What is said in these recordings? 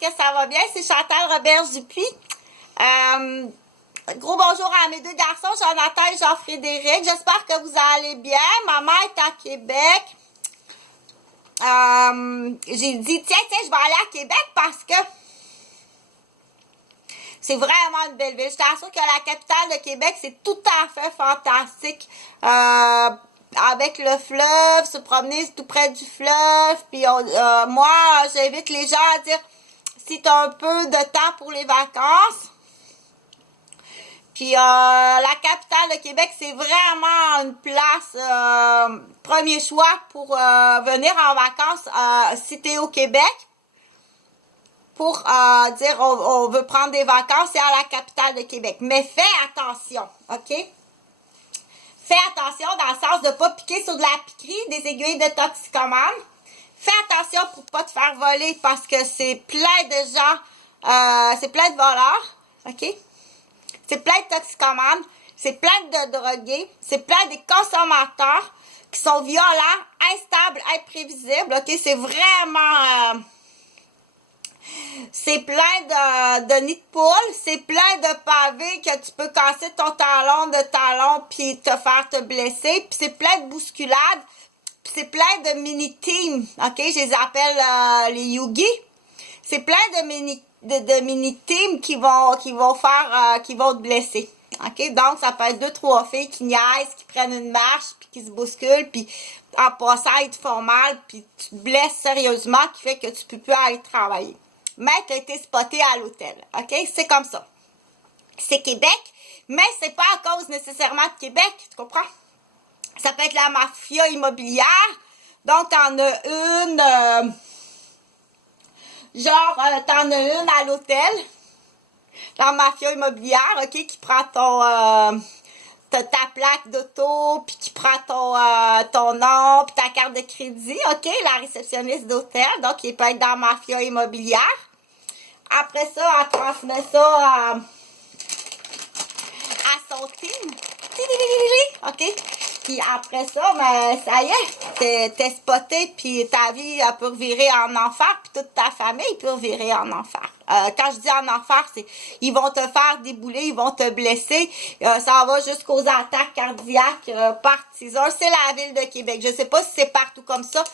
j'espère que ça va bien. C'est Chantal Roberge-Dupuis. Gros bonjour à mes deux garçons, Jonathan et Jean-Frédéric. J'espère que vous allez bien. Maman est à Québec. J'ai dit, tiens, je vais aller à Québec parce que c'est vraiment une belle ville. Je t'assure que la capitale de Québec, c'est tout à fait fantastique. Avec le fleuve, se promener tout près du fleuve. Puis moi, j'invite les gens à dire, si tu as un peu de temps pour les vacances, puis la capitale de Québec, c'est vraiment une place, premier choix pour venir en vacances si tu es au Québec. Pour dire on veut prendre des vacances, c'est à la capitale de Québec. Mais fais attention, OK? Fais attention dans le sens de ne pas piquer sur de la piquerie, des aiguilles de toxicomane. Fais attention pour ne pas te faire voler parce que c'est plein de gens, c'est plein de voleurs, OK? C'est plein de toxicomanes, c'est plein de drogués, c'est plein de consommateurs qui sont violents, instables, imprévisibles, OK? C'est vraiment... c'est plein de nids de poules, c'est plein de pavés que tu peux casser ton talon de talon puis te faire te blesser, puis c'est plein de bousculades, puis c'est plein de mini-teams, OK? Je les appelle les Yugi. C'est plein de mini-teams qui vont te blesser, OK? Donc, ça peut être 2-3 filles qui niaisent, qui prennent une marche, puis qui se bousculent, puis en passant, ils te font mal, puis tu te blesses sérieusement, qui fait que tu peux plus aller travailler. Mais tu as été spoté à l'hôtel, OK? C'est comme ça. C'est Québec, mais c'est pas à cause nécessairement de Québec, tu comprends? Ça peut être la mafia immobilière. Donc, t'en as une... t'en as une à l'hôtel. La mafia immobilière, OK? Qui prend ta plaque d'auto, puis qui prend ton nom, puis ta carte de crédit, OK? La réceptionniste d'hôtel, donc il peut être dans la mafia immobilière. Après ça, elle transmet ça à son team. OK? Puis après ça, ben, ça y est, t'es spoté, puis ta vie elle peut revirer en enfer, puis toute ta famille peut revirer en enfer. Quand je dis en enfer, c'est ils vont te faire débouler, ils vont te blesser. Ça va jusqu'aux attaques cardiaques par teaser. C'est la ville de Québec. Je sais pas si c'est partout comme ça,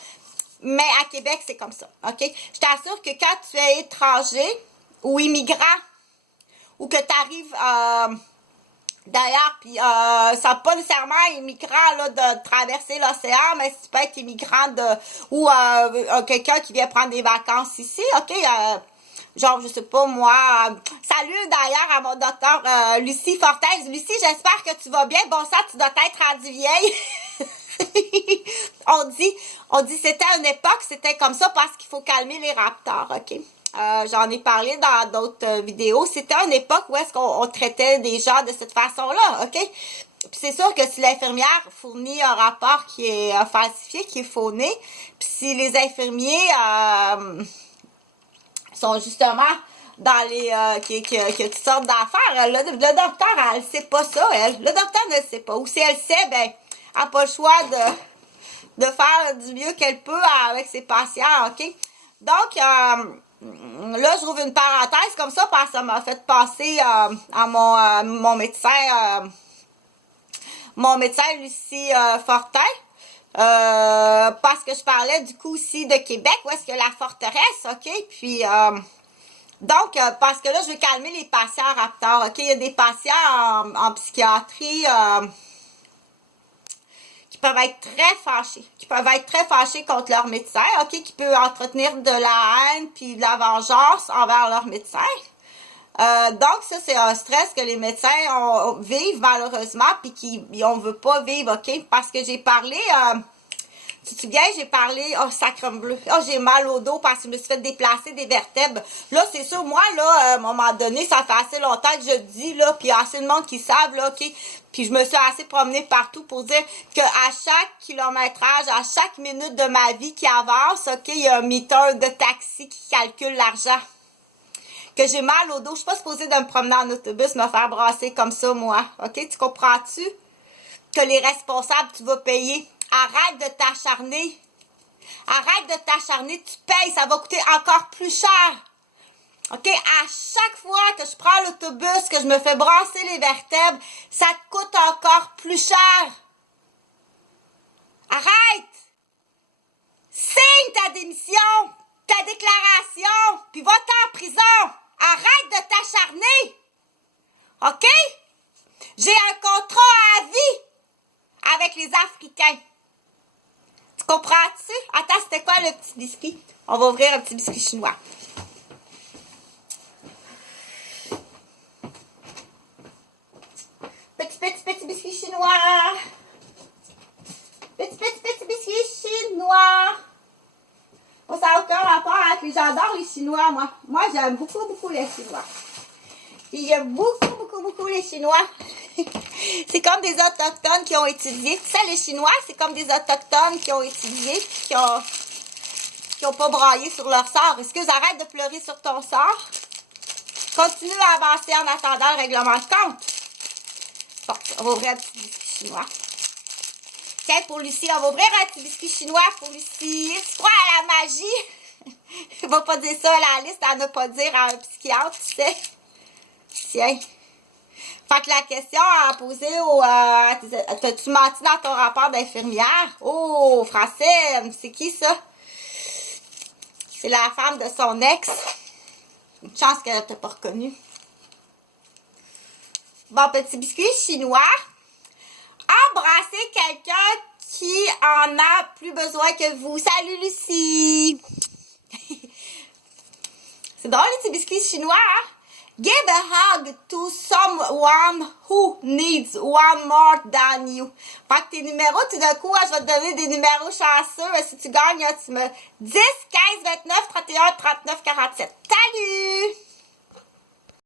mais à Québec, c'est comme ça. OK? Je t'assure que quand tu es étranger ou immigrant, ou que tu arrives... D'ailleurs, puis ça pas nécessairement immigrant là, de traverser l'océan, mais tu peux être immigrant ou quelqu'un qui vient prendre des vacances ici, OK? Genre, je sais pas, moi... salut d'ailleurs à mon docteur Lucie Fortez. Lucie, j'espère que tu vas bien. Bon sang, tu dois être rendue vieille. on dit c'était une époque, c'était comme ça parce qu'il faut calmer les raptors, OK? J'en ai parlé dans d'autres vidéos. C'était une époque où est-ce qu'on traitait des gens de cette façon-là, OK? Puis c'est sûr que si l'infirmière fournit un rapport qui est falsifié, qui est fauné, puis si les infirmiers sont justement dans les... que toutes sortes d'affaires, le docteur, elle sait pas ça, elle. Le docteur ne le sait pas. Ou si elle sait, ben, elle n'a pas le choix de faire du mieux qu'elle peut avec ses patients, OK? Donc, là, je rouvre une parenthèse comme ça parce que ça m'a fait passer à mon médecin Lucie Fortin. Parce que je parlais du coup aussi de Québec, où est-ce que la forteresse, OK? Puis, donc, parce que là, je vais calmer les patients raptors, OK? Il y a des patients en psychiatrie... qui peuvent être très fâchés contre leur médecin, OK, qui peut entretenir de la haine puis de la vengeance envers leur médecin. Donc, ça, c'est un stress que les médecins vivent malheureusement puis qu'on ne veut pas vivre, OK, parce que j'ai parlé... tu te souviens, j'ai parlé, oh sacre bleu, oh j'ai mal au dos parce que je me suis fait déplacer des vertèbres. Là, c'est sûr, moi, là, à un moment donné, ça fait assez longtemps que je dis, là, puis il y a assez de monde qui savent, là, OK, puis je me suis assez promenée partout pour dire qu'à chaque kilométrage, à chaque minute de ma vie qui avance, OK, il y a un metteur de taxi qui calcule l'argent. Que j'ai mal au dos, je suis pas supposée de me promener en autobus, me faire brasser comme ça, moi, OK, tu comprends-tu? Que les responsables, tu vas payer. Arrête de t'acharner. Arrête de t'acharner, tu payes, ça va coûter encore plus cher. OK? À chaque fois que je prends l'autobus, que je me fais brasser les vertèbres, ça te coûte encore plus cher. Arrête! Signe ta démission, ta déclaration, puis va-t'en en prison. Arrête de t'acharner. OK? J'ai un contrat à vie avec les Africains. Tu comprends-tu? Attends, c'était quoi le petit biscuit? On va ouvrir un petit biscuit chinois. Petit biscuit chinois. Petit biscuit chinois. Oh, ça n'a aucun rapport avec les... J'adore les Chinois, moi. Moi, j'aime beaucoup les Chinois. J'aime beaucoup les Chinois. C'est comme des Autochtones qui ont étudié. Tu sais, les Chinois, c'est comme des Autochtones qui ont étudié, qui ont pas braillé sur leur sort. Excuse, arrête de pleurer sur ton sort. Continue à avancer en attendant le règlement de compte. Bon, on va ouvrir un petit biscuit chinois. Tiens, pour Lucie, on va ouvrir un petit biscuit chinois pour Lucie. Tu crois à la magie? Je ne vais pas dire ça à la liste, à ne pas dire à un psychiatre, tu sais. Tiens. Fait que la question à poser au... T'as-tu menti dans ton rapport d'infirmière? Oh, Francine, c'est qui ça? C'est la femme de son ex. Une chance qu'elle ne t'a pas reconnue. Bon, petit biscuit chinois. Embrasser quelqu'un qui en a plus besoin que vous. Salut, Lucie! C'est drôle, les petits biscuits chinois, hein? Give a hug to someone who needs one more than you. Fait que tes numéros, tout d'un coup, je vais te donner des numéros chanceux. Si tu gagnes, tu me 10, 15, 29, 31, 39, 47.